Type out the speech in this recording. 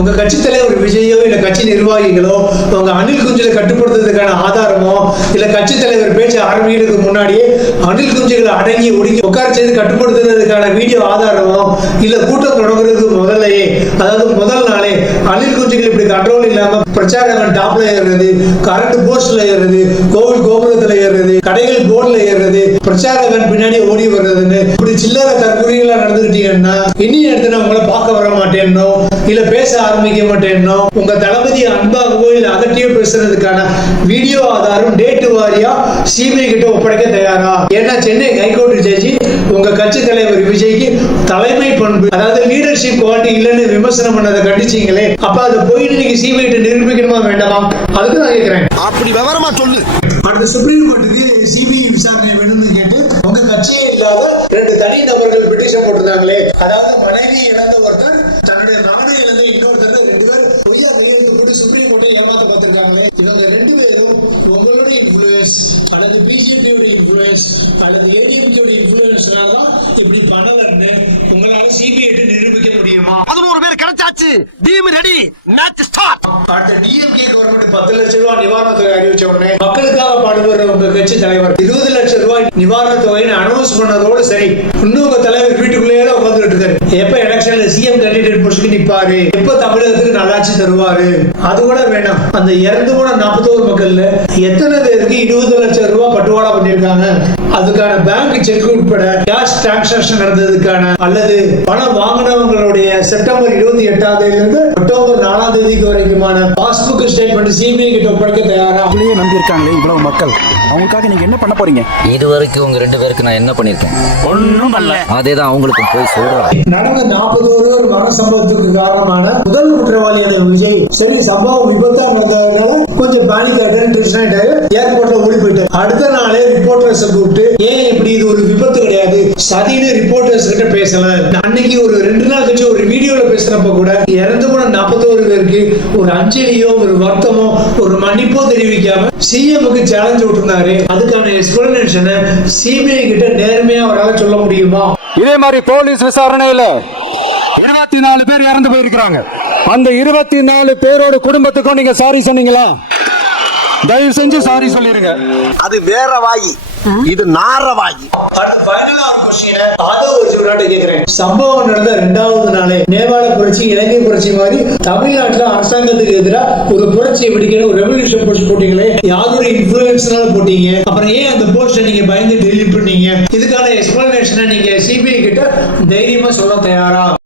உங்க கட்சி தலைவர் விஜயோ இல்ல கட்சி நிர்வாகிகளோ உங்க அணில் குஞ்சுகளை கட்டுப்படுத்துறதுக்கான ஆதாரமோ இல்ல கட்சி தலைவர் பேச்சு ஆரம்பிக்கிறதுக்கு முன்னாடியே அணில் குஞ்சுகளை அடங்கி ஒடுங்கி உட்கார செய்து கட்டுப்படுத்துறதுக்கான வீடியோ ஆதாரமோ இல்ல கூட்டம் தொடங்குறதுக்கு முதல்லையே, அதாவது முதல் நாளே அணில் குஞ்சுகள் இப்படி கண்ட்ரோல் இல்லாம பிரச்சாரங்கள் டாப்ல ஏறுறது, கரண்ட் போஸ்ட்ல ஏறுறது, கோவில் கோபுரத்துல ஏறுறது, கடைகள் போர்டுல ஏறுறது, பிரச்சாரகன் பின்னாடி ஓடி வர்றதுன்னு இப்படி சில்லறை தற்கொலைகளா நடந்துக்கிட்டீங்கன்னா இனி எடுத்து நான் உங்களை பார்க்க வர மாட்டேன்னோ இல்ல பேச ஆரம்பிக்க மாட்டேன்னோ உங்க தளபதி அன்பாகவோ இல்ல அகற்றியோ பேசுறதுக்கான வீடியோ ஆதாரம் டேட் வாரியா சிபிஐ கிட்ட ஒப்படைக்க தயாரா? ஏன்னா சென்னை ஹைகோர்ட் ஜட்ஜி உங்க கட்சி தலைவர் விஜய்க்கு தலைமை பண்பு, அதாவது லீடர்ஷிப் குவாலிட்டி இல்லைன்னு விமர்சனம் பண்ணதை கண்டிச்சீங்களே, அப்ப அதை போயிட்டு நீங்க சிபிஐ கிட்ட நிரூபிக்கணுமா வேண்டாமா? அதுக்கு நான் கேட்கிறேன். அப்படி விவரமா சொல்லு. அடுத்த சுப்ரீம் கோர்ட்டுக்கு சிபிஐ விசாரணை வேணும்னு கேட்டு உங்க கட்சியே இல்லாத 2 தனி நபர்கள் பெட்டிஷன் போட்டிருந்தாங்களே, அதாவது மனைவி இழந்த ஒருத்தர் தன்னுடைய நாடு இழந்த இன்னொருத்தர் 2 பேர் பொய்யா கையெழுத்து போட்டு சுப்ரீம் கோர்ட்டை ஏமாத்த பார்த்திருக்காங்களே. இவங்க 2 பேரும் உங்களுடைய இன்ஃபுளுன்ஸ் அல்லது பிஜேபியோட இன்ஃபுளுன்ஸ் அல்லது ஏடிஎம்கேயோட இன்ஃபுளுன்ஸ்னால தான் இப்படி பண்ணலன்னு உங்களால சிபிஐ நிரூபிக்க முடியுமா? 11 பேர் கிடைச்சாச்சு. Team ready. Match start. அடுத்த டிஎம்கே கவர்மெண்ட் 10 லட்சம் ரூபாய் நிவாரண தொகை அறிவிச்ச உடனே மக்களுக்காக பாடுபடுற உங்க கட்சி தலைவர் 20 லட்சம் ரூபாய் நிவாரண தொகைன்னு அனௌன்ஸ் பண்ணதோடு சரி, இன்னும் உங்க தலைவர் வீட்டுக்குள்ளேயே உட்கார்ந்துட்டு இருக்காரு. எப்ப எலெக்ஷன்ல சிஎம் கேண்டிடேட் போஸ்டுக்கு நிப்பாரு, எப்ப தமிழகத்துக்கு நல்லாட்சி தருவாரு, அது கூட வேணாம். அந்த இறந்து போன 41 மக்கள்ல எத்தனை பேருக்கு 20 லட்சம் ரூபாய் பட்டுவாடா பண்ணிருக்காங்க, அதுக்கான பேங்க் செக் உட்பட கேஷ் டிரான்சாக்சன் நடந்ததுக்கான அல்லது பணம் வாங்கினவங்களுடைய செப்டம்பர் 28ஆம் தேதியிலிருந்து அக்டோபர் 4ஆம் தேதிக்கு வரைக்குமான பாஸ்புக் ஸ்டேட்மெண்ட் சிபிஐ கிட்ட ஒப்படைக்க தயாரா? அப்படியே நம்பி இருக்காங்களே இவ்வளவு மக்கள், அவங்களுக்காக நீங்க என்ன பண்ண போறீங்க? இதுவரைக்கும் உங்க 2 பேருக்கு நான் என்ன பண்ணிருக்கேன்? ஒண்ணும் பண்ணல. அதேதான் அவங்களுக்கு போய் சொல்றேன். நடந்த 41 மரண சம்பவத்துக்கு காரணமான முதல் குற்றவாளியான விஜய் சரி சம்பவம் விபத்தா நடந்ததுனால கொஞ்சம் பேனிக் ஆயிட்டாரு, ஏர்போர்ட்ல ஓடி போயிட்டாரு. அடுத்த நாளே ரிப்போர்ட்டர்ஸ் கூப்பிட்டு ஏன் இப்படி இது ஒரு விபத்து கிடையாது சதின்னு ரிப்போர்ட்டர்ஸ் கிட்ட பேசல. அன்னைக்கு ஒரு 2 நாள் கழிச்சு ஒரு வீடியோல பேசுறப்ப கூட இறந்து போன 41 பேருக்கு ஒரு அஞ்சலியோ ஒரு வருத்தமோ ஒரு மன்னிப்போ தெரிவிக்காம சிஎம்க்கு சேலஞ்ச் விட்டுருந்தாரு. அதுக்கான எக்ஸ்பிளனேஷனை சிபிஐ கிட்ட நேர்மையா அவரால் சொல்ல முடியுமா? இதே மாதிரி போலீஸ் விசாரணையில 24 பேர் இறந்து போயிருக்கிறாங்க. அந்த 24 பேரோட குடும்பத்துக்கும் நீங்க சாரி சொன்னீங்களா? தயவு செஞ்சு சாரி சொல்லிருங்க. அது வேற வாயி, இது நார வாயி. சம்பவம் நடந்த 2வது நாளே நேபாள புரட்சி இலங்கை புரட்சி மாதிரி தமிழ்நாட்டுல அரசாங்கத்துக்கு எதிராக ஒரு புரட்சியை வெடிக்கிற ஒரு ரெவல்யூஷன் போஸ்ட் போட்டீங்களே, யாதொரு இன்ஃபுளுன்ஸ்னால போட்டீங்க. அப்புறம் ஏன் அந்த போஸ்ட நீங்க பயந்து டெலீட் பண்ணீங்க? இதுக்கான எக்ஸ்பிளனேஷனை நீங்க சிபிஐ கிட்ட தைரியமா சொல்ல தயாரா?